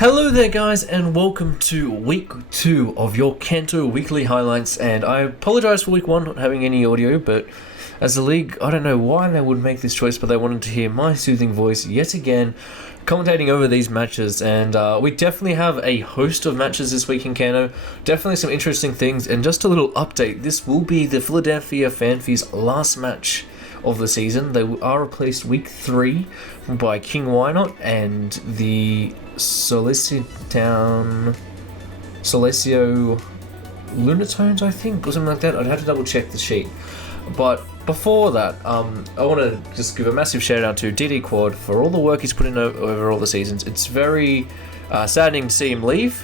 Hello there guys and welcome to week 2 of your Kanto weekly highlights, and I apologise for week 1 not having any audio, but as a league, I don't know why they would make this choice, but they wanted to hear my soothing voice yet again commentating over these matches. And we definitely have a host of matches this week in Kanto, definitely some interesting things, and just a little update, this will be the Philadelphia Fanfy's last match of the season. They are replaced week 3 by King Wynot and the Solesio Lunatones, I think, or something like that. I'd have to double check the sheet. But before that, I want to just give a massive shout out to DD Quad for all the work he's put in over all the seasons. It's very saddening to see him leave,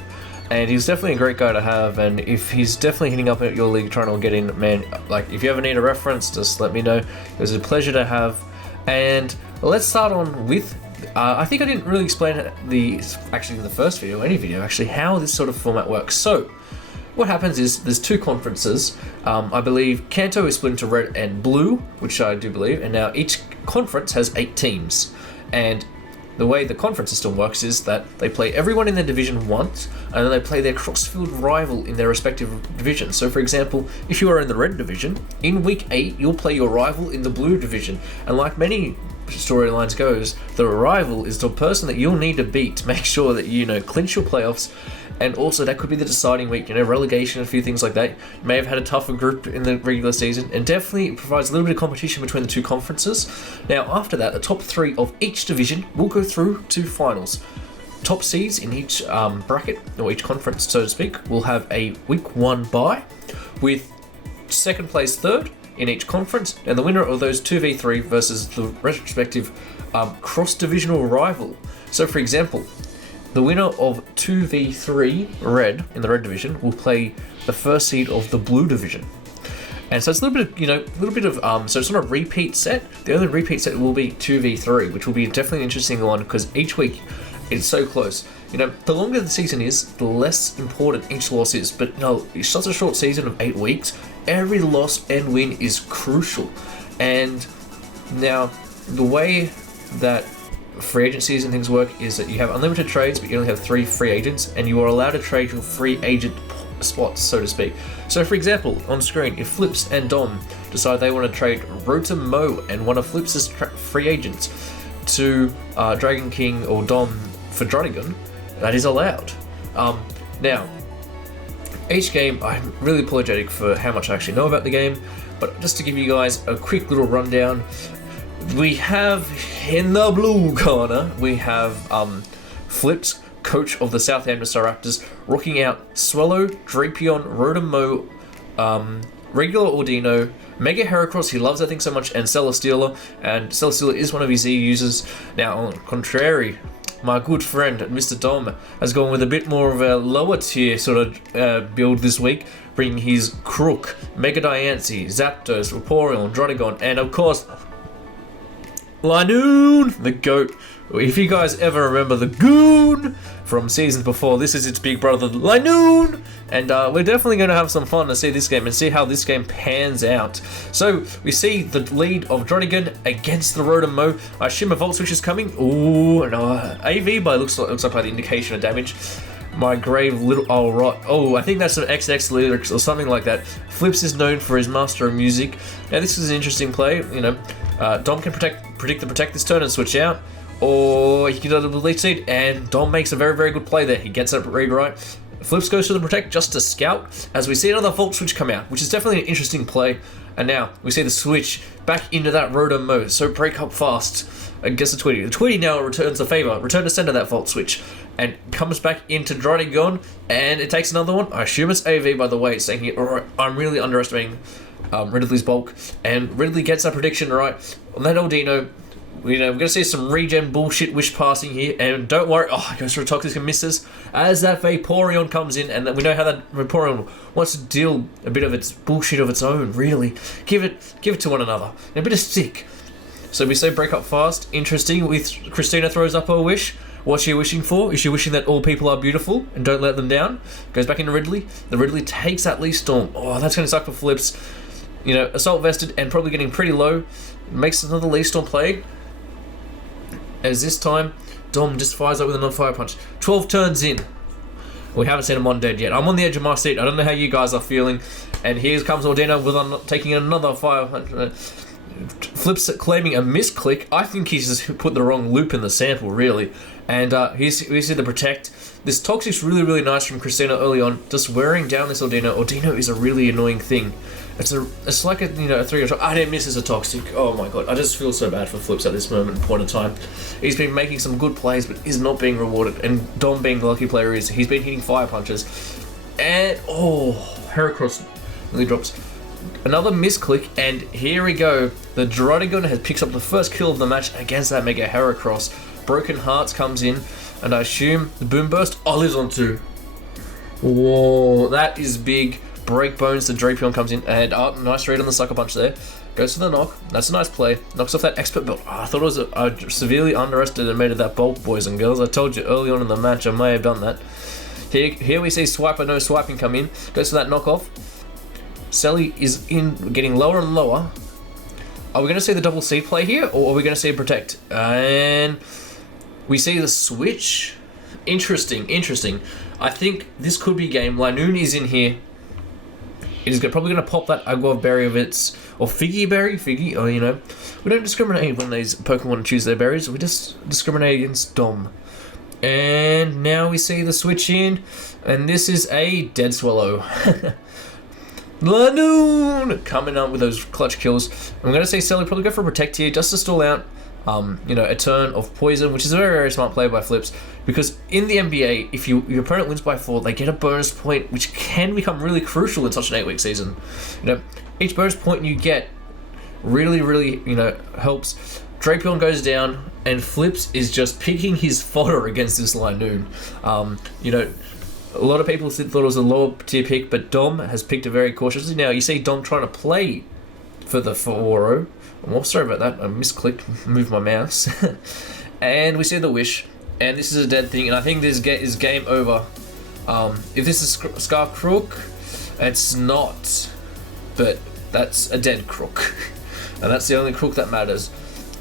and he's definitely a great guy to have. And if he's definitely hitting up at your league trying to get in, man, like if you ever need a reference, just let me know. It was a pleasure to have. And let's start on with I think I didn't really explain actually in the first video, any video actually, how this sort of format works. So what happens is there's 2 conferences. I believe Kanto is split into red and blue, which I do believe, and now each conference has 8 teams. And the way the conference system works is that they play everyone in their division once, and then they play their cross-field rival in their respective divisions. So for example, if you are in the red division, in week 8 you'll play your rival in the blue division. And like many storylines goes, the rival is the person that you'll need to beat to make sure that you clinch your playoffs. And also that could be the deciding week, relegation, a few things like that. You may have had a tougher group in the regular season, and definitely provides a little bit of competition between the 2 conferences. Now after that, the top 3 of each division will go through to finals. Top seeds in each bracket, or each conference so to speak, will have a week 1 bye, with second place third in each conference, and the winner of those 2v3 versus the respective cross-divisional rival. So for example, the winner of 2v3 red in the red division will play the first seed of the blue division. And so it's a little bit of, so it's not a repeat set. The only repeat set will be 2v3, which will be definitely an interesting one because each week it's so close. The longer the season is, the less important each loss is. But it's such a short season of 8 weeks. Every loss and win is crucial. And now the way that free agencies and things work is that you have unlimited trades, but you only have 3 free agents, and you are allowed to trade your free agent spots, so to speak. So for example, on screen, if Flips and Dom decide they want to trade Rota Mo and one of Flips' free agents to Dragon King or Dom for Dronigan, that is allowed. Now, each game, I'm really apologetic for how much I actually know about the game, but just to give you guys a quick little rundown, we have in the blue corner, we have Flips, coach of the Southampton Star Raptors, rocking out Swallow, Drapion, Rodamo, regular Ordino, Mega Heracross, he loves that thing so mumuch, and Celesteela, and Celesteela is one of his EU users. Now, on the contrary, my good friend Mr. Dom has gone with a bit more of a lower tier sort of build this week, bringing his Crook, Mega Diancie, Zapdos, Vaporeon, Dronigon, and of course Linoon, the GOAT. If you guys ever remember the Goon from seasons before, this is its big brother, Linoon. And we're definitely going to have some fun to see this game and see how this game pans out. So we see the lead of Dronigan against the Rodamo. I assume a Volt Switch is coming. Ooh, no, AV by looks like by the indication of damage. My grave little, oh right, oh I think that's some XX lyrics or something like that. Flips is known for his master of music. Now this is an interesting play, Dom can protect this turn and switch out, or he can do the lead seed, and Dom makes a very, very good play there. He gets it read right. Flips goes to the protect just to scout, as we see another Volt Switch come out, which is definitely an interesting play. And now we see the switch back into that Rotom mode, so break up fast against the Tweety. The Tweety now returns the favor, return to sender that Volt Switch, and comes back into Dronigon, and it takes another one. I assume it's AV by the way, saying here, alright, I'm really underestimating Ridley's bulk, and Ridley gets that prediction right. On that Aldino, we're going to see some regen bullshit wish passing here, and don't worry, it goes for a toxic and misses, as that Vaporeon comes in, and we know how that Vaporeon wants to deal a bit of its bullshit of its own, really. Give it to one another, and a bit of stick. So we say break up fast, interesting, with Christina throws up her wish. What's she wishing for? Is she wishing that all people are beautiful and don't let them down? Goes back into Ridley. The Ridley takes that Leaf Storm. Oh, that's going to suck for Flips. Assault vested and probably getting pretty low. Makes another Leaf Storm play. As this time, Dom just fires up with another fire punch. 12 turns in. We haven't seen him on dead yet. I'm on the edge of my seat. I don't know how you guys are feeling. And here comes Ordino with taking another fire punch. Flips claiming a misclick. I think he's just put the wrong loop in the sample, really. And we see the protect. This Toxic's really, really nice from Christina early on. Just wearing down this Ordino. Ordino is a really annoying thing. It's like a 3 shot. I didn't miss as a Toxic. Oh my god, I just feel so bad for Flips at this moment in point of time. He's been making some good plays, but is not being rewarded. And Dom, being the lucky player, he's been hitting fire punches. And Heracross really drops. Another misclick, and here we go. The Dragon has picks up the first kill of the match against that Mega Heracross. Broken Hearts comes in, and I assume the Boom Burst lives on 2. Whoa, that is big. Break Bones, the Drapion comes in, and nice read on the Sucker Punch there. Goes for the knock. That's a nice play. Knocks off that Expert Belt. I thought it was I severely underestimated that bulk, boys and girls. I told you early on in the match I may have done that. Here we see Swiper No Swiping come in. Goes for that knockoff. Sally is getting lower and lower. Are we going to see the double C play here, or are we going to see a protect? And we see the switch. Interesting. I think this could be game. Linoon is in here. It is probably going to pop that Agua Berry of its, or Figgy Berry, or we don't discriminate when these Pokemon choose their berries. We just discriminate against Dom. And now we see the switch in, and this is a Dead Swallow. Lanoon coming up with those clutch kills. I'm going to say Sally probably go for a protect here just to stall out a turn of poison, which is a very, very smart play by Flips, because in the NBA, if your opponent wins by 4, they get a bonus point, which can become really crucial in such an 8-week season. Each bonus point you get really, really helps. Drapion goes down, and Flips is just picking his fodder against this Linoon. A lot of people thought it was a lower tier pick, but Dom has picked it very cautiously. Now, you see Dom trying to play for the 4-0. I'm sorry about that. I misclicked, moved my mouse. And we see the Wish. And this is a dead thing, and I think this is game over. If this is Scarf Crook, it's not. But that's a dead Crook. And that's the only Crook that matters.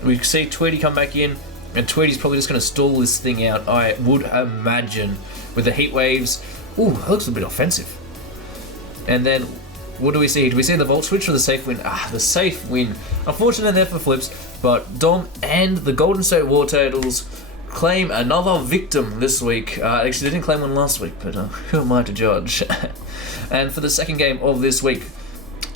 We see Tweety come back in, and Tweety's probably just going to stall this thing out, I would imagine, with the Heat Waves. Ooh, that looks a bit offensive. And then, what do we see? Do we see the Volt Switch or the safe win? The safe win. Unfortunately there for Flips, but Dom and the Golden State War Turtles claim another victim this week. Actually, they didn't claim one last week, but who am I to judge? And for the second game of this week,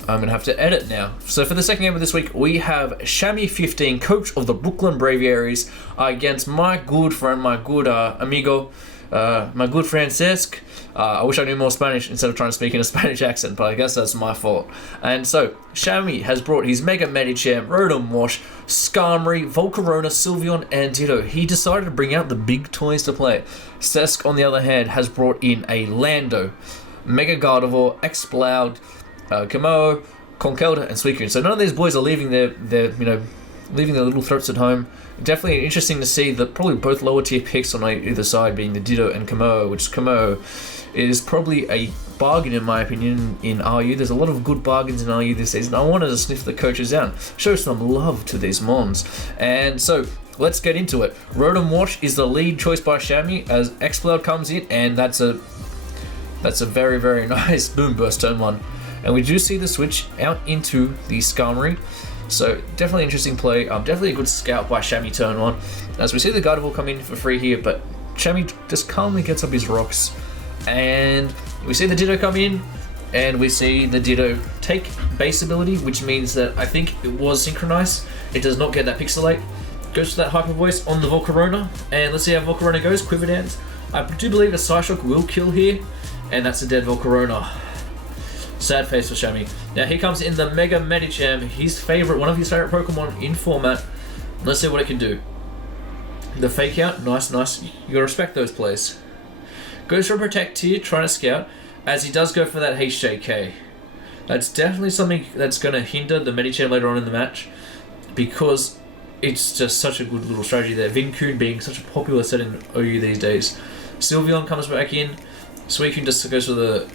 I'm going to have to edit now. So for the second game of this week, we have Shammy15, coach of the Brooklyn Braviaries, against my good friend, my good amigo, my good Francesc. I wish I knew more Spanish instead of trying to speak in a Spanish accent, but I guess that's my fault. And so, Shammy has brought his Mega Medicham, Rotom Wash, Skarmory, Volcarona, Sylveon, and Ditto. He decided to bring out the big toys to play. Cesc, on the other hand, has brought in a Lando, Mega Gardevoir, Exploud, Kamo, Conkeldurr, and Suicune. So none of these boys are leaving their little throats at home. Definitely interesting to see that probably both lower tier picks on either side being the Ditto and Kamo, which Kamo is probably a bargain in my opinion in RU. There's a lot of good bargains in RU this season. I wanted to sniff the coaches out, show some love to these mons. And so let's get into it. Rotom Wash is the lead choice by Shammy as Exploud comes in, and that's a very, very nice Boom Burst turn 1. And we do see the switch out into the Skarmory. So definitely interesting play. Definitely a good scout by Shammy turn 1. As we see the Gardevoir come in for free here, but Shammy just calmly gets up his rocks. And we see the Ditto come in, and we see the Ditto take base ability, which means that I think it was synchronized. It does not get that Pixelate. Goes to that Hyper Voice on the Volcarona, and let's see how Volcarona goes. Quiver Dance. I do believe a Psyshock will kill here, and that's a dead Volcarona. Sad face for Shammy. Now here comes in the Mega Medicham, one of his favorite Pokemon in format. Let's see what it can do. The Fake Out, nice. You gotta respect those plays. Goes for a Protect here, trying to scout, as he does go for that HJK. That's definitely something that's gonna hinder the Medicham later on in the match, because it's just such a good little strategy there. Vincoon being such a popular set in OU these days. Sylveon comes back in. Suicune just goes for the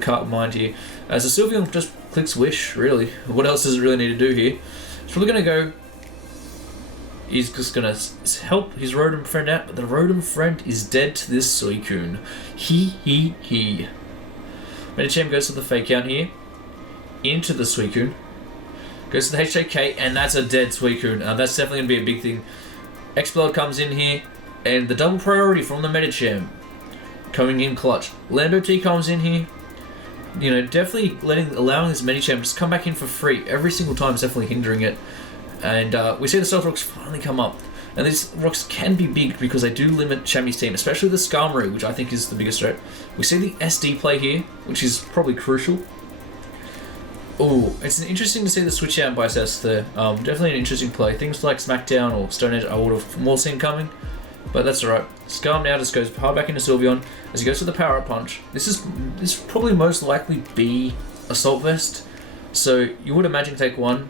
cart mind here, as the Sylveon just clicks Wish, really. What else does it really need to do here? It's probably going to go He's just gonna help his Rotom friend out, but the Rotom friend is dead to this Suicune. He. Medicham goes to the fake out here, into the Suicune, goes to the HJK, and that's a dead Suicune. That's definitely gonna be a big thing. Explode comes in here, and the double priority from the Medicham coming in clutch. Lando T comes in here. You know, definitely allowing this Medicham just come back in for free every single time is definitely hindering it. And we see the Stealth Rocks finally come up. And these rocks can be big because they do limit Chammy's team, especially the Skarmory, which I think is the biggest threat. We see the SD play here, which is probably crucial. Oh, it's interesting to see the switch out by Cess there. Definitely an interesting play. Things like Smackdown or Stone Edge I would have more seen coming. But that's alright. Skarm now just goes hard back into Sylveon as he goes to the power up punch. This probably most likely be Assault Vest. So you would imagine take one,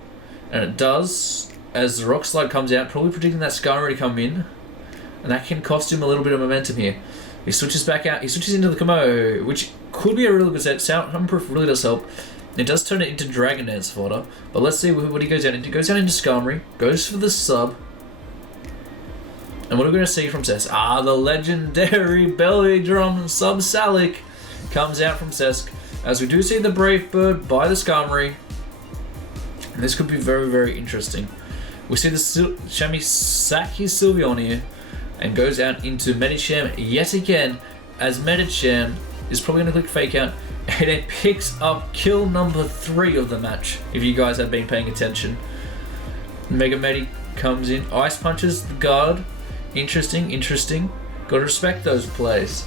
and it does, as the Rock Slide comes out, probably predicting that Skarmory to come in. And that can cost him a little bit of momentum here. He switches back out, he switches into the Kamo, which could be a really good set. Soundproof really does help. It does turn it into Dragon Dance fodder. But let's see what he goes down into. He goes down into Skarmory, goes for the sub. And what are we going to see from Cess? The legendary belly drum sub Salic comes out from Cess. As we do see the Brave Bird by the Skarmory. And this could be very, very interesting. We see the Shammy sack his Sylveon here and goes out into Medicham yet again, as Medicham is probably going to click Fake Out, and it picks up kill number 3 of the match, if you guys have been paying attention. Mega Medi comes in, Ice Punches the guard. Interesting. Gotta respect those plays.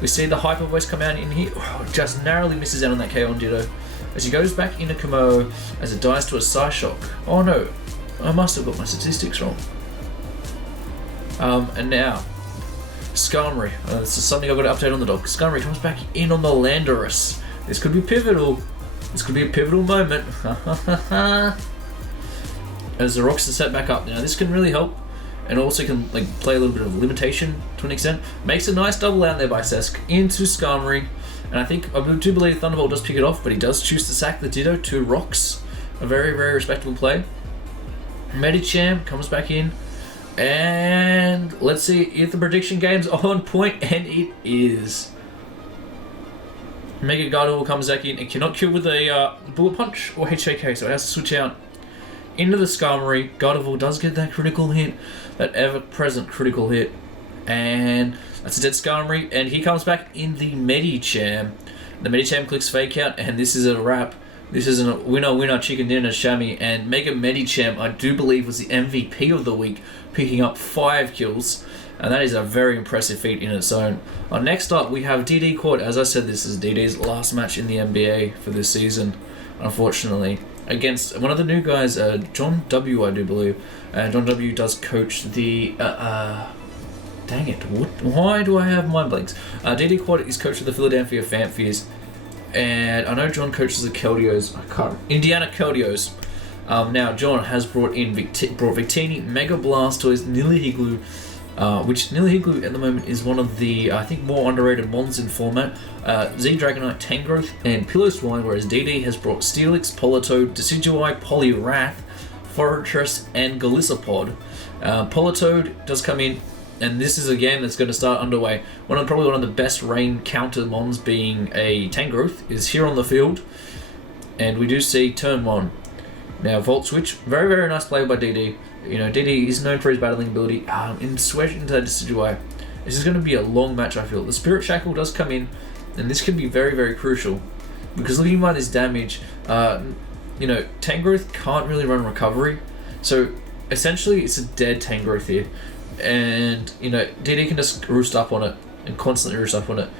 We see the Hyper Voice come out in here. Just narrowly misses out on that KO on Ditto. As he goes back into Kamo as it dies to a Psyshock. Oh no, I must have got my statistics wrong. And now, Skarmory. This is something I've got to update on the dock. Skarmory comes back in on the Landorus. This could be pivotal. This could be a pivotal moment. As the rocks are set back up. Now this can really help. And also can play a little bit of limitation to an extent. Makes a nice double out there by Sesk into Skarmory. And I do believe Thunderbolt does pick it off, but he does choose to sack the Ditto to rocks. A very, very respectable play. Medicham comes back in. And let's see if the prediction game's on point, and it is. Mega Gardevoir comes back in and cannot kill with a Bullet Punch or HJK, so it has to switch out into the Skarmory. Gardevoir does get that critical hit, that ever-present critical hit, and that's a dead Skarmory, and he comes back in the Medicham. The Medicham clicks Fake Out, and this is a wrap. This is a winner chicken dinner Shammy, and Mega Medicham I do believe was the MVP of the week, picking up 5 kills, and that is a very impressive feat in its own. Next up we have DD Quad. As I said, this is DD's last match in the NBA for this season, unfortunately, against one of the new guys, John W, I do believe. John W does coach the dang it, why do I have mind blanks? DD Quad is coach of the Philadelphia Fanphies. And I know John coaches the Keldios. Indiana Keldios. Now John has brought Victini, Mega Blastoise, Nilihiglu, which Nilihiglu at the moment is one of the I think more underrated mons in format. Z Dragonite, Tangrowth, and Piloswine, whereas DD has brought Steelix, Politoed, Decidueye, Poliwrath, Fortress, and Golisopod. Politoed does come in. And this is a game that's going to start underway. Probably one of the best rain counter mons, being a Tangrowth, is here on the field. And we do see turn 1. Now Volt Switch, very, very nice play by DD. You know, DD is known for his battling ability. In switching into that Decidueye, this is going to be a long match, I feel. The Spirit Shackle does come in, and this can be very, very crucial. Because looking at his damage, Tangrowth can't really run recovery. So essentially it's a dead Tangrowth here. And DD can just roost up on it and constantly roost up on it,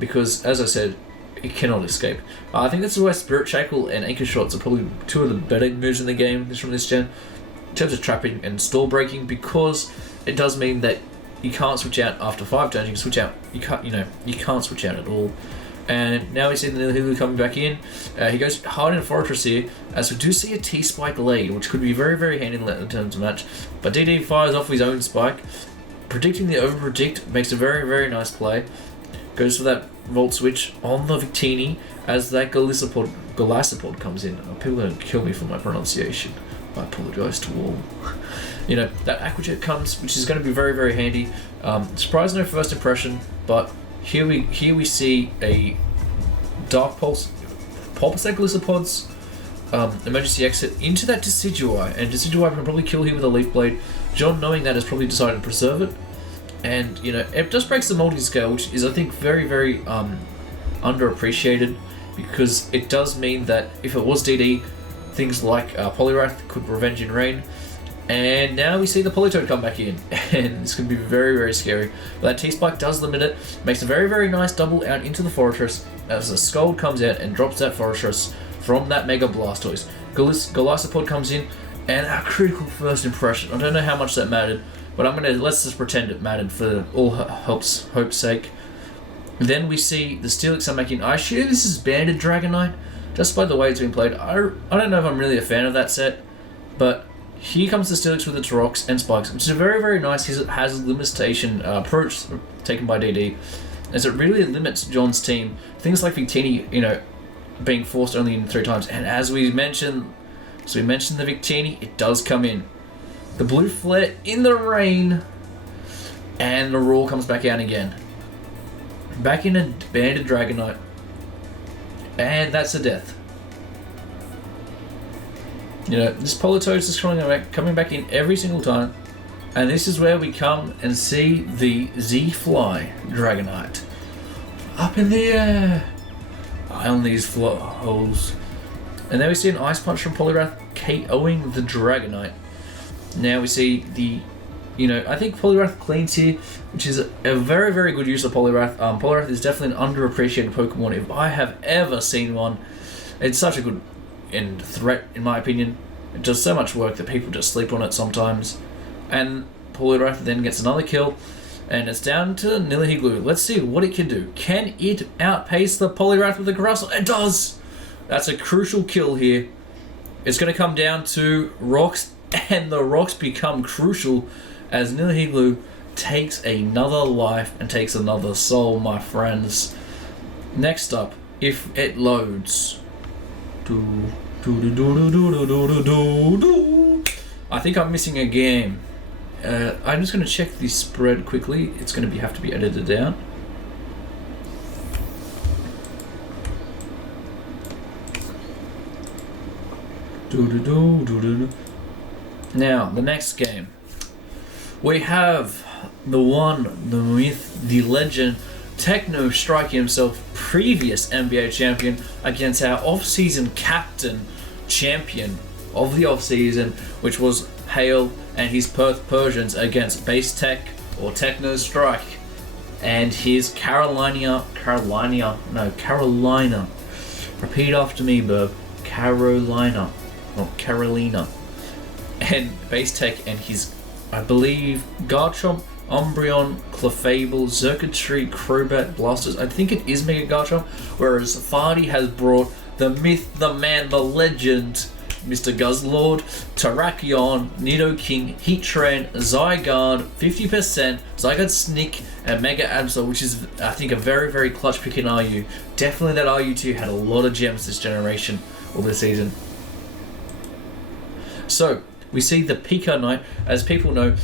because as I said, it cannot escape. I think that's why Spirit Shackle and Anchor Shots are probably 2 of the better moves in the game from this gen in terms of trapping and stall breaking, because it does mean that you can't switch out after 5 turns. You can switch out. You can't switch out at all. And now we see the Nilihulu coming back in. He goes hard in Fortress here, as we do see a T-Spike lead, which could be very, very handy in terms of match. But DD fires off his own Spike. Predicting the Over-Predict makes a very, very nice play. Goes for that Volt Switch on the Victini as that Golisopod comes in. People are going to kill me for my pronunciation. I apologise to all. You know, that Aquajet comes, which is going to be very, very handy. Surprise no first impression, but here we see a Dark Pulse, Pulpasec Glissopods, emergency exit into that Decidueye, and Decidueye can probably kill here with a Leaf Blade. John, knowing that, has probably decided to preserve it, and you know, it just breaks the multi-scale, which is, I think, very, very underappreciated, because it does mean that if it was DD, things like Poliwrath could revenge in rain. And now we see the Politoed come back in, and it's going to be very, very scary. But that T-Spike does limit it, makes a very, very nice double out into the Fortress as the Scald comes out and drops that Fortress from that Mega Blastoise. Golisopod comes in, and a critical first impression. I don't know how much that mattered, but let's just pretend it mattered for all hope's sake. Then we see the Steelix come back in. I assume this is Banded Dragonite, just by the way it's been played. I don't know if I'm really a fan of that set, but here comes the Steelix with its rocks and spikes, which is a very, very nice hazard limitation approach taken by DD, as it really limits John's team. Things like Victini, you know, being forced only in 3 times, and as we mentioned the Victini, it does come in. The Blue Flare in the rain, and the Roar comes back out again. Back in a Banded Dragonite, and that's a death. You know, this Politoed is coming back in every single time, and this is where we come and see the Z-Fly Dragonite up in the air, on these float holes, and then we see an Ice Punch from Poliwrath KOing the Dragonite. Now we see the, you know, I think Poliwrath cleans here, which is a very, very good use of Poliwrath. Poliwrath is definitely an underappreciated Pokemon. If I have ever seen one, it's such a good threat, in my opinion. It does so much work that people just sleep on it sometimes. And Poliwrath then gets another kill, and it's down to Nihilego. Let's see what it can do. Can it outpace the Poliwrath with the Carassel? It does! That's a crucial kill here. It's going to come down to rocks, and the rocks become crucial as Nihilego takes another life and takes another soul, my friends. Next up, if it loads. I think I'm missing a game. I'm just going to check the spread quickly. It's going to have to be edited down. Now, the next game. We have the one, the myth, the legend, Techno striking himself, previous NBA champion, against our off-season captain, champion of the off-season, which was Hale and his Perth Persians against Base Tech, or Techno Strike, and his Carolina. Repeat after me, Berg. Carolina, not Carolina. And Base Tech and his, I believe, Garchomp, Umbreon, Clefable, Xurkitree, Crobat, Blasters. I think it is Mega Garchomp, whereas Fardy has brought the myth, the man, the legend, Mr. Guzzlord, Terrakion, Nidoking, Heatran, Zygarde, 50%, Zygarde Snick, and Mega Absol, which is, I think, a very, very clutch pick in RU. Definitely that RU2 had a lot of gems this generation or this season. So, we see the Pika Knight. As people know,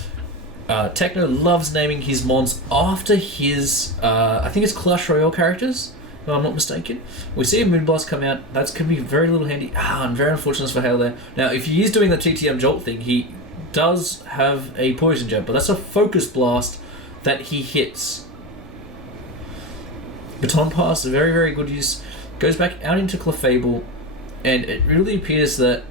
Techno loves naming his mons after his, I think it's Clash Royale characters, if I'm not mistaken. We see a Moonblast come out. That's going to be very little handy. And very unfortunate for Hale there. Now, if he is doing the TTM Jolt thing, he does have a Poison Gem, but that's a Focus Blast that he hits. Baton Pass, very, very good use. Goes back out into Clefable, and it really appears that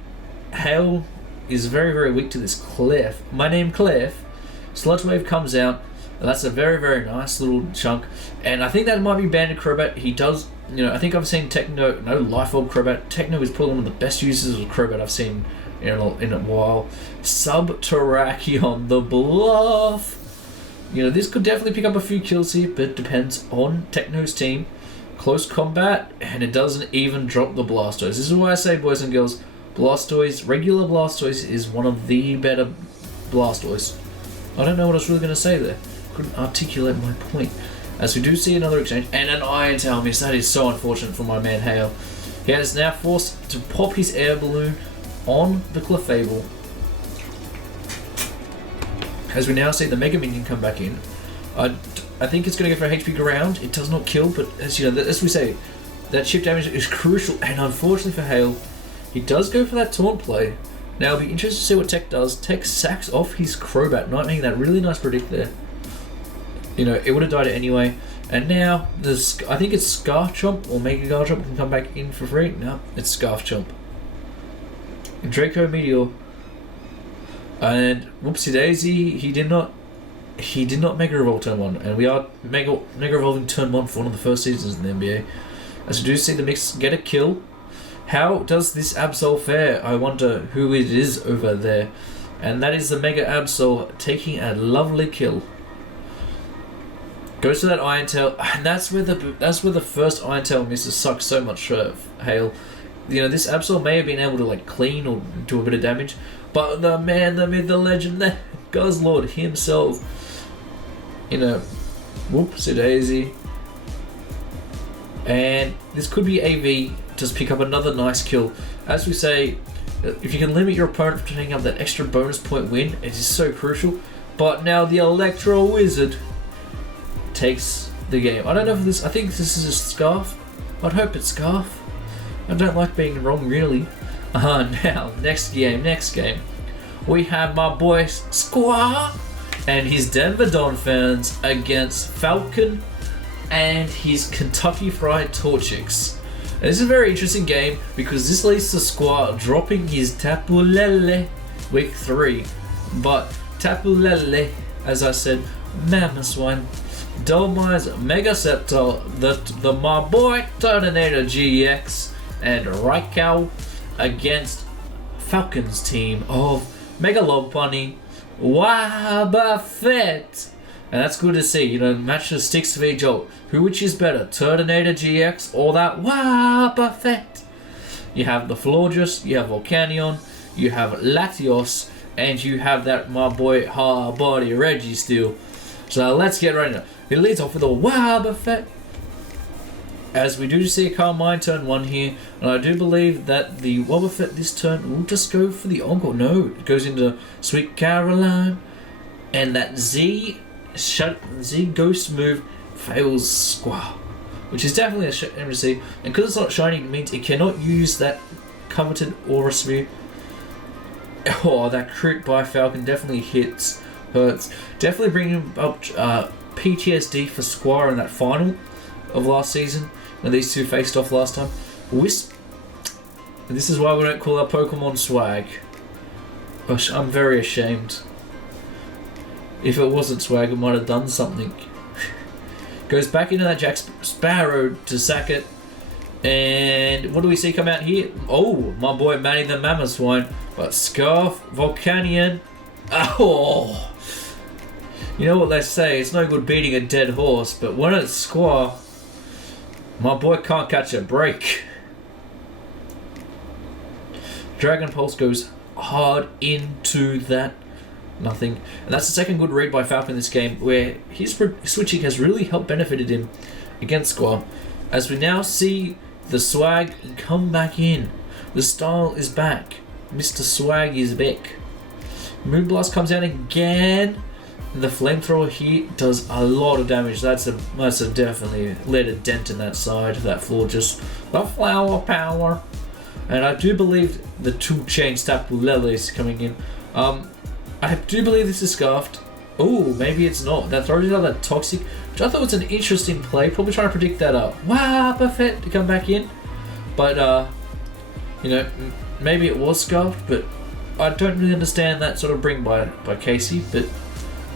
Hale is very, very weak to this Clef. My name Clef. Sludge Wave comes out, and that's a very, very nice little chunk. And I think that might be Banded Crobat. He does, you know, I think I've seen Techno, no Life Orb Crobat. Techno is probably one of the best uses of Crobat I've seen in a while. Subterrakion, the Bluff. You know, this could definitely pick up a few kills here, but it depends on Techno's team. Close combat, and it doesn't even drop the Blastoise. This is why I say, boys and girls, Blastoise, regular Blastoise is one of the better Blastoise. I don't know what I was really going to say there. Couldn't articulate my point. As we do see another exchange, and an Iron Tail miss. That is so unfortunate for my man Hale. He is now forced to pop his air balloon on the Clefable. As we now see the Mega Minion come back in. I think it's going to go for HP ground. It does not kill, but as you know, as we say, that chip damage is crucial. And unfortunately for Hale, he does go for that taunt play. Now it'll be interesting to see what Tech does. Tech sacks off his Crobat, not making that really nice predict there. You know, it would have died anyway. And now, I think it's Scarf Chomp or Mega Garchomp can come back in for free. No, it's Scarf Chomp. Draco Meteor. And whoopsie daisy, he did not Mega Evolve turn 1. And we are Mega Evolving turn 1 for one of the first seasons in the NBA. As we do see the mix get a kill. How does this Absol fare? I wonder who it is over there. And that is the Mega Absol taking a lovely kill. Goes to that Iron Tail, and that's where the first Iron Tail misses suck so much for Hale. You know, this Absol may have been able to like clean or do a bit of damage, but the man, the myth, the legend, the Guzzlord himself. You know, whoopsie daisy. And this could be AV. Just pick up another nice kill. As we say, if you can limit your opponent from taking up that extra bonus point win, it is so crucial. But now the Electro Wizard takes the game. I don't know if this. I think this is a Scarf. I'd hope it's Scarf. I don't like being wrong, really. Now, next game. We have my boy Squaw and his Denver Don fans against Falcon and his Kentucky Fried Torchics. And this is a very interesting game because this leads to Squaw dropping his Tapu Lele week 3. But Tapu Lele, as I said, Mammoth one. Dolmine's Mega Sceptile, the my boy Terminator GX and Raikou against Falcon's team of Mega Lopunny, Wobbuffet. And that's good to see, you know, match the Sticks v Jolt. Which is better, Terminator GX or that Wobbuffet? You have the Florges, you have Volcanion, you have Latios, and you have that my boy Hard Body Registeel. So let's get right now. It leads off with a Wobbuffet. As we do see a Carmine turn 1 here, and I do believe that the Wobbuffet this turn will just go for the Encore. No, it goes into Sweet Caroline, and that Z Ghost move fails Squaw, which is definitely a MSC, and because it's not shiny, it means it cannot use that coveted Aura Sphere. Oh, that crit by Falcon definitely hits, hurts. Definitely bringing up PTSD for Squaw in that final of last season when these two faced off last time. Wisp. And this is why we don't call our Pokemon Swag. Gosh, I'm very ashamed. If it wasn't Swag, it might have done something. Goes back into that Jack Sparrow to sack it. And what do we see come out here? Oh, my boy Manny the Mammothswine. But Scarf, Volcanion. Oh! You know what they say, it's no good beating a dead horse, but when it's Squaw, my boy can't catch a break. Dragon Pulse goes hard into that. Nothing. And that's the second good read by Falcon in this game, where his switching has really helped benefited him against Squaw. As we now see the Swag come back in. The style is back. Mr. Swag is back. Moonblast comes out again. The flamethrower here does a lot of damage. That's definitely let a dent in that side, that floor, just the flower power. And I do believe the 2-chain Tapu Lele is coming in. I do believe this is Scarfed. Oh, maybe it's not. That throws out that Toxic, which I thought was an interesting play. Probably trying to predict that Wobbuffet to come back in. But, you know, maybe it was Scarfed, but I don't really understand that sort of bring by Casey. But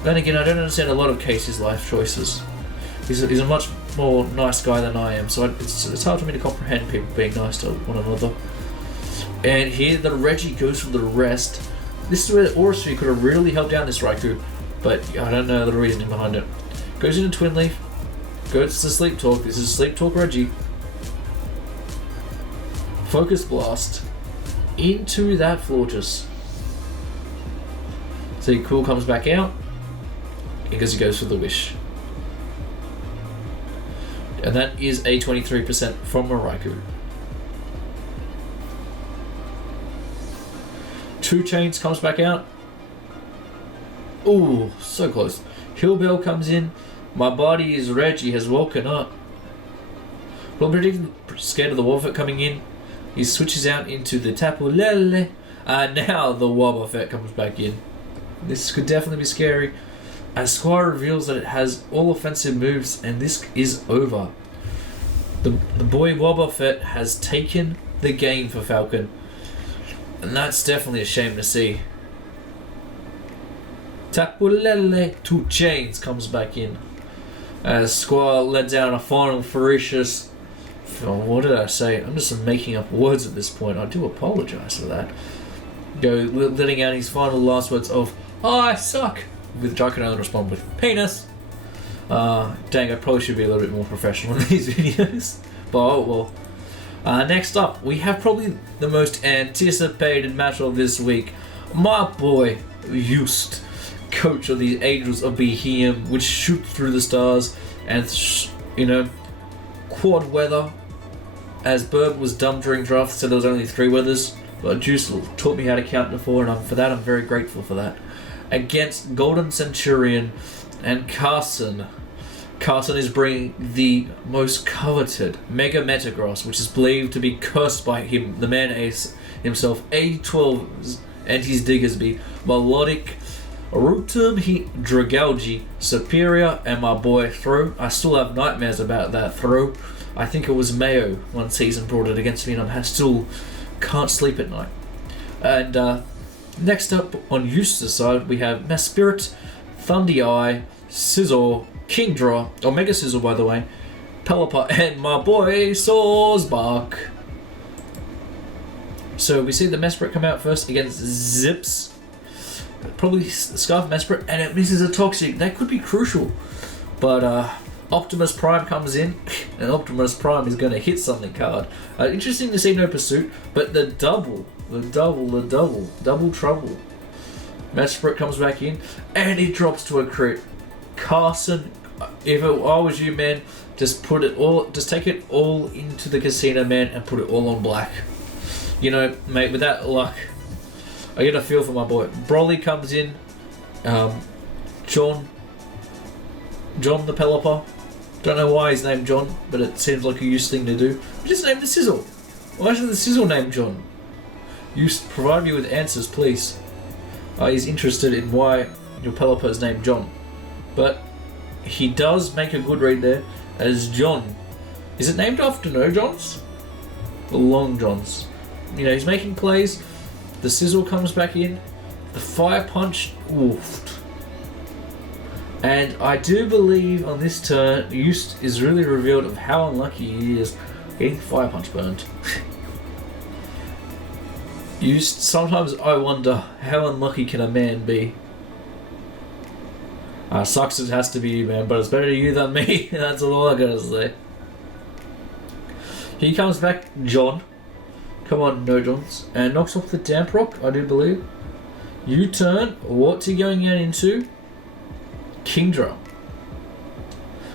then again, I don't understand a lot of Casey's life choices. He's a much more nice guy than I am, so it's hard for me to comprehend people being nice to one another. And here the Reggie goes for the rest. This is where Aura Sphere could have really held down this Raikou, but I don't know the reasoning behind it. Goes into Twin Leaf, goes to Sleep Talk. This is Sleep Talk Reggie. Focus Blast into that Florges. See, Cool comes back out because he goes for the Wish. And that is a 23% from a Raikou. 2 Chains comes back out. Ooh, so close. Hillbell comes in. My body is Reggie has woken up. Well, pretty scared of the Wobbuffet coming in. He switches out into the Tapu Lele. And now the Wobbuffet comes back in. This could definitely be scary. As Squire reveals that it has all offensive moves, and this is over. The boy Wobbuffet has taken the game for Falcon. And that's definitely a shame to see. Tapu Lele 2 Chains comes back in. As Squire led down a final ferocious... Oh, what did I say? I'm just making up words at this point. I do apologise for that. Letting out his final last words of, "Oh, I suck," with I can only respond with penis. Dang, I probably should be a little bit more professional in these videos. But oh well. Next up, we have probably the most anticipated match of this week. My boy, Just, coach of the Angels of Behem, which shoot through the stars, and quad weather. As Burb was dumb during draft, so there was only 3 weathers. But Juice taught me how to count to 4, and for that I'm very grateful for that. Against Golden Centurion and Carson. Carson is bringing the most coveted Mega Metagross, which is believed to be cursed by him, the man ace himself. A12 and his Diggersby, Melodic, Rotom Dragalge, Superior, and my boy Throw. I still have nightmares about that Throw. I think it was Mayo one season brought it against me, and I still can't sleep at night. And next up on Eustace's side, we have Mespirit, Thundy Eye, Scizor, Kingdra, or Mega Scizor by the way, Pelipper, and my boy Sawsbuck. So we see the Mespirit come out first against Zips. Probably Scarf Mespirit, and it misses a Toxic. That could be crucial. But Optimus Prime comes in, and Optimus Prime is going to hit something hard. Interesting to see no Pursuit, but the double trouble. Mespirit comes back in, and he drops to a crit. Carson, if I was you, man, just take it all into the casino, man, and put it all on black. Mate, with that luck, I get a feel for my boy. Broly comes in, John the Pelipper. Don't know why he's named John, but it seems like a used thing to do. Just name the Sizzle. Why isn't the Sizzle named John? Provide me with answers, please. He's interested in why your Pelipper is named John. But he does make a good read there as John. Is it named after No Johns? The Long Johns. He's making plays. The Sizzle comes back in. The Fire Punch. Oof. And I do believe on this turn, Eustace is really revealed of how unlucky he is getting Fire Punch burned. Sometimes I wonder, how unlucky can a man be? Sucks it has to be you, man, but it's better you than me. That's all I gotta say. He comes back, John. Come on, No Johns. And knocks off the Damp Rock, I do believe. U-turn. What's he going out into? Kingdra.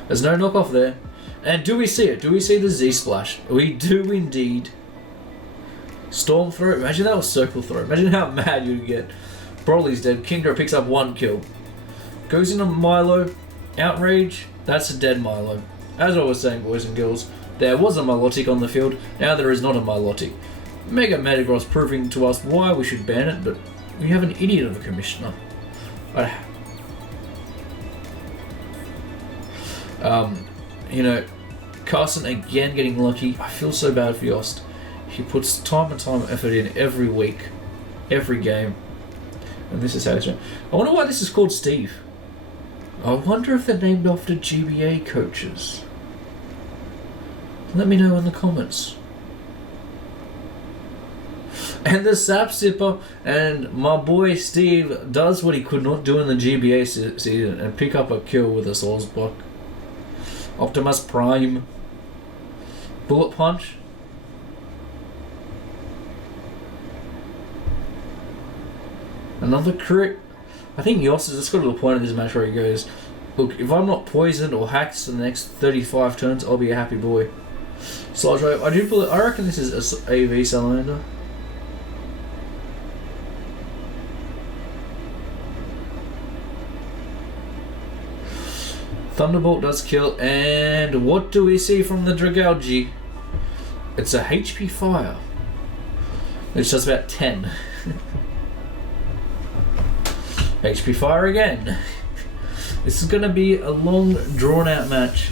There's no knockoff there. And do we see it? Do we see the Z-Splash? We do indeed. Storm Throw. Imagine that was Circle Throw. Imagine how mad you'd get. Broly's dead. Kingdra picks up 1 kill. Goes into Milo. Outrage. That's a dead Milo. As I was saying, boys and girls, there was a Milotic on the field. Now there is not a Milotic. Mega Metagross proving to us why we should ban it, but we have an idiot of a commissioner. Carson again getting lucky. I feel so bad for Yost. He puts time and time and effort in every week, every game, and this is how it's done. I wonder why this is called Steve. I wonder if they're named after GBA coaches. Let me know in the comments. And the Sap Sipper and my boy Steve does what he could not do in the GBA season and pick up a kill with a Sawsbuck. Optimus Prime. Bullet Punch. Another crit. I think Yoss has just got to the point of this match where he goes, look, if I'm not poisoned or hacked for the next 35 turns, I'll be a happy boy. Sludge Wave. I reckon this is a AV Salamander. Thunderbolt does kill, and what do we see from the Dragalge? It's a HP fire. It's just about 10. HP fire again. This is going to be a long, drawn-out match.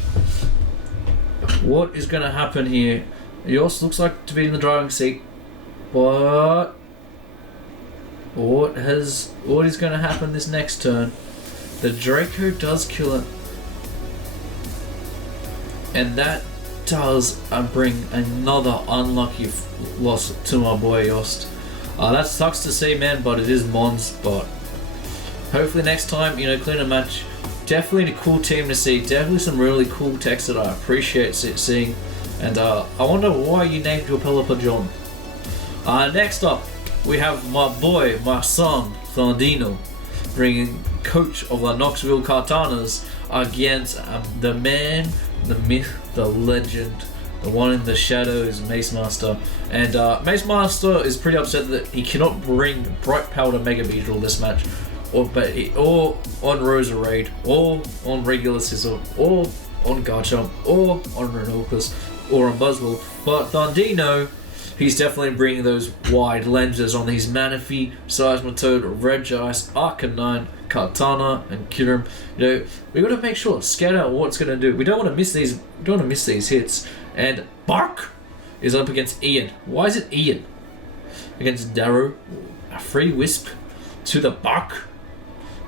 What is going to happen here? Yost looks like to be in the driving seat, but what is going to happen this next turn? The Draco does kill it, and that does bring another unlucky loss to my boy Yost. That sucks to see, man, but it is Mons. But hopefully next time, clean a match. Definitely a cool team to see. Definitely some really cool text that I appreciate seeing. And I wonder why you named your Pelipper John. Next up, we have my boy, my son, Thondino, bringing coach of the Knoxville Kartanas against the man, the myth, the legend, the one in the shadows, Mace Master. And Mace Master is pretty upset that he cannot bring Bright Powder Mega Beetle this match, or on Rosa Raid, or on regular Scissor, or on Garchomp, or on Renokus, or on Buzzwole. But Thondino, he's definitely bringing those wide lenses on these Manaphy, Seismitoad, Regice, Arcanine, Kartana, and Kyurem. We got to make sure, scout out what it's going to do. We don't want to miss these. We don't want to miss these hits. And Bark is up against Ian. Why is it Ian against Darrow? A free Wisp to the Bark.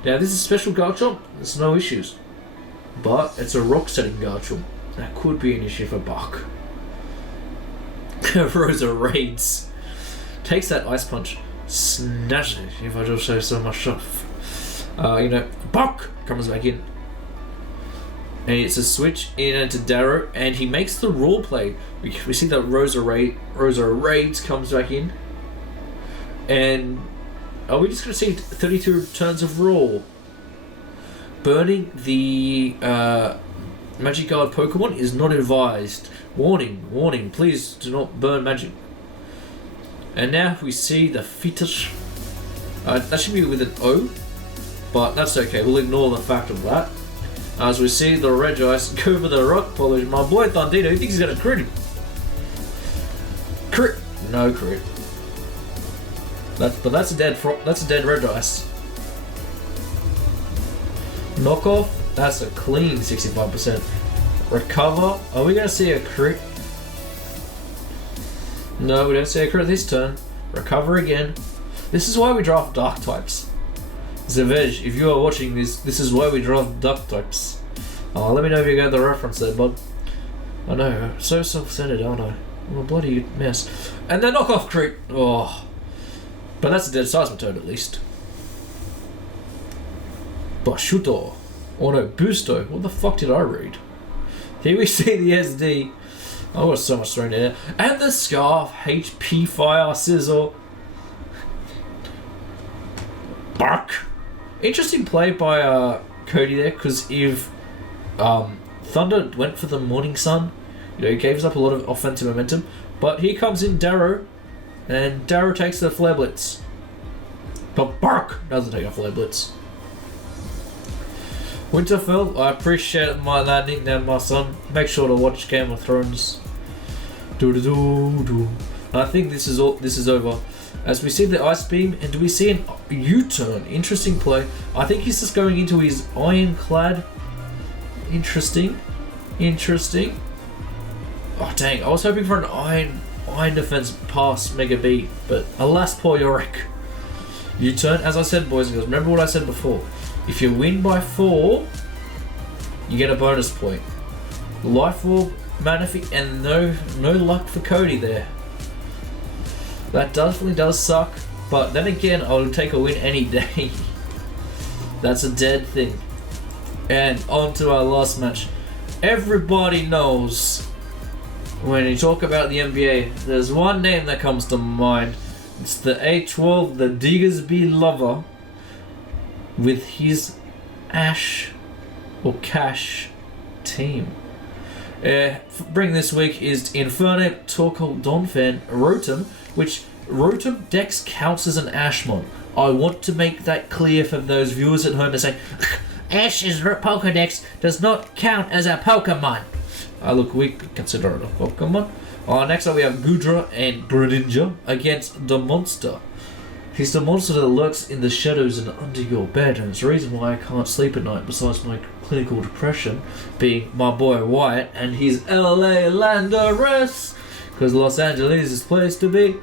Now this is special Garchomp. There's no issues, but it's a rock setting Garchomp. That could be an issue for Bark. Rosa raids, takes that Ice Punch, snatches it, if I just say so myself. Bark comes back in, and it's a switch in into Darrow, and he makes the raw play. We see that Rosa raids comes back in, and are we just going to see 32 turns of raw? Burning the Magic Guard Pokemon is not advised. Warning, please do not burn magic. And now we see the Fetus. That should be with an O, but that's okay, we'll ignore the fact of that. As we see the Regice go for the Rock Polish. My boy Thondino, he thinks he's going to crit him. Crit! No crit. That's a dead Regice. Knockoff, that's a clean 65%. Recover, are we going to see a crit? No, we don't see a crit this turn. Recover again. This is why we draft Dark types. Zavej, if you are watching this is why we draft Dark types. Let me know if you got the reference there, bud. I know, so self-centered, aren't I? I'm a bloody mess. And then knockoff crit. Oh. But that's a dead Seismitoad at least. Bashuto. Oh no, Boosto. What the fuck did I read? Here we see the SD. Oh, got so much thrown in there. And the Scarf, HP Fire, Sizzle. Bark. Interesting play by Cody there, because if Thunder went for the Morning Sun, he gave up a lot of offensive momentum. But here comes in Darrow, and Darrow takes the Flare Blitz. But Bark doesn't take a Flare Blitz. Winterfell, I appreciate my landing now, my son. Make sure to watch Game of Thrones. I think this is over. As we see the Ice Beam, and do we see an U-turn? Interesting play. I think he's just going into his Ironclad. Interesting. Oh dang, I was hoping for an Iron Defense pass Mega B, but alas, poor Yorick. U-turn, as I said, boys and girls, remember what I said before. If you win by 4, you get a bonus point. Life Orb, Manaphy, and no luck for Cody there. That definitely does suck, but then again, I would take a win any day. That's a dead thing. And on to our last match. Everybody knows when you talk about the NBA, there's one name that comes to mind. It's the A12, the Diggersby Lover, with his Ash or Cash team. Bring this week is Infernape, Torkoal, Donphan, Rotom, which Rotom Dex counts as an Ashmon. I want to make that clear for those viewers at home to say, Ash's Pokedex does not count as a Pokemon. Look, we consider it a Pokemon. Next up we have Goodra and Greninja against the monster. He's the monster that lurks in the shadows and under your bed, and it's the reason why I can't sleep at night besides my clinical depression, being my boy Wyatt and his LA Landeress, because Los Angeles is the place to be.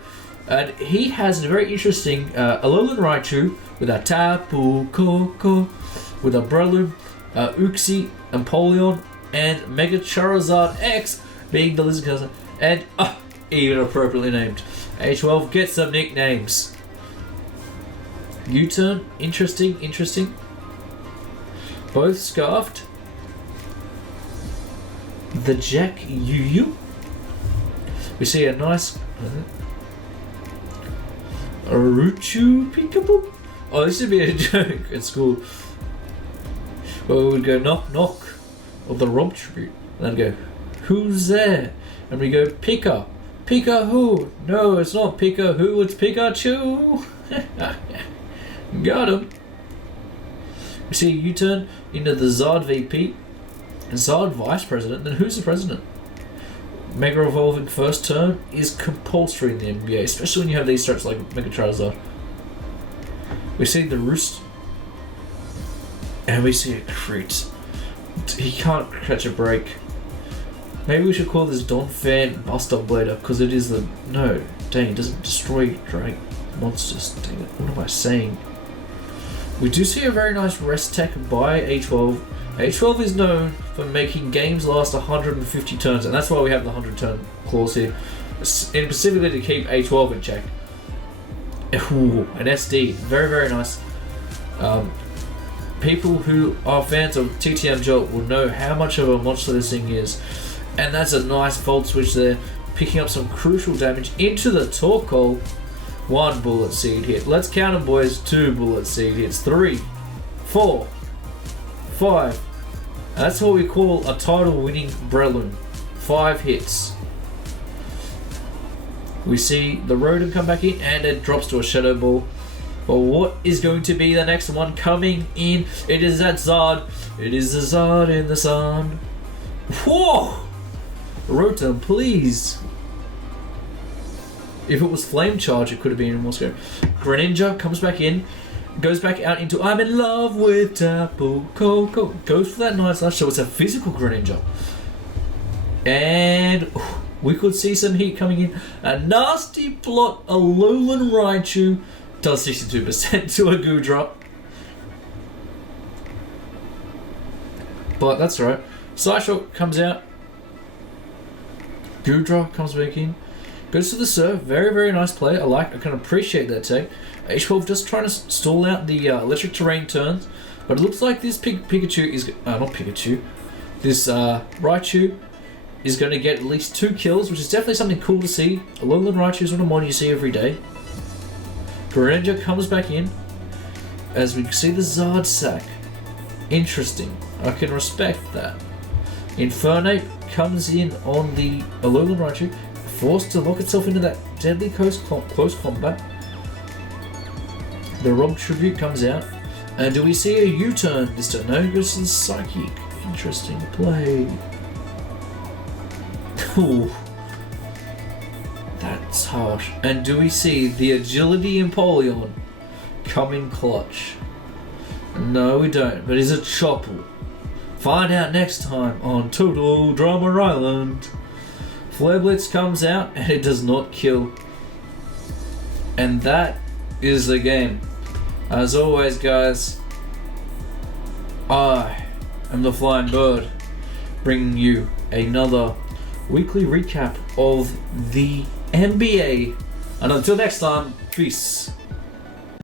And he has a very interesting Alolan Raichu with a Tapu Koko, with a Breloom, Uxie, Empoleon, and Mega Charizard X being the lizard cousin, and even appropriately named. A12 gets some nicknames. U-turn, interesting. Both scarfed. The Jack Yu. We see a nice Aruchu Peekaboo. Oh, this would be a joke at school. Well, we would go knock knock of the Rob tribute, and then go, who's there? And we go, Pika. Pika who? No, it's not Pika who, it's Pikachu. Got him. We see a U-turn into the Zard VP and Zard Vice President. Then who's the president? Mega Evolving first turn is compulsory in the NBA, especially when you have these threats like Mega Charizard. We see the Roost, and we see a crit. He can't catch a break. Maybe we should call this Donphan Buster Blader, because it is the... No, dang, it doesn't destroy Drake monsters. Dang it, what am I saying? We do see a very nice rest tech by A12. A12 is known for making games last 150 turns, and that's why we have the 100 turn clause here, and specifically to keep A12 in check. Ooh, an SD, very nice. People who are fans of TTM Jolt will know how much of a monster this thing is, and that's a nice Volt Switch there, picking up some crucial damage into the Torkoal. 1 bullet seed hit. Let's count them, boys. 2 bullet seed hits. 3, 4, 5. And that's what we call a title-winning Breloom. 5 hits. We see the Rotom come back in, and it drops to a Shadow Ball. But what is going to be the next one coming in? It is that Zard. It is the Zard in the sun. Whoa! Rotom, please. If it was Flame Charge, it could have been more scary. Greninja comes back in, goes back out into I'm in love with Tapu Koko. Goes for that nice lash, so it's a physical Greninja. And we could see some heat coming in. A nasty plot, a Alolan Raichu does 62% to a Goodra. But that's right. Psyshock comes out. Goodra comes back in. Goes to the serve. Very nice play. I can appreciate that take. H12 just trying to stall out the electric terrain turns. But it looks like this Pikachu is... not Pikachu. This Raichu is going to get at least 2 kills, which is definitely something cool to see. Alolan Raichu is not a mon you see every day. Greninja comes back in. As we see the Zard sack. Interesting. I can respect that. Infernape comes in on the Alolan Raichu. Forced to lock itself into that deadly close combat. The Rob Tribute comes out. And do we see a U-turn this turn? No, it goes to the Psychic. Interesting play. Ooh. That's harsh. And do we see the Agility Empoleon come in clutch? No, we don't. But is it Chopple? Find out next time on Total Drama Island. Flare Blitz comes out and it does not kill. And that is the game. As always, guys, I am the Flying Bird, bringing you another weekly recap of the NBA. And until next time, peace.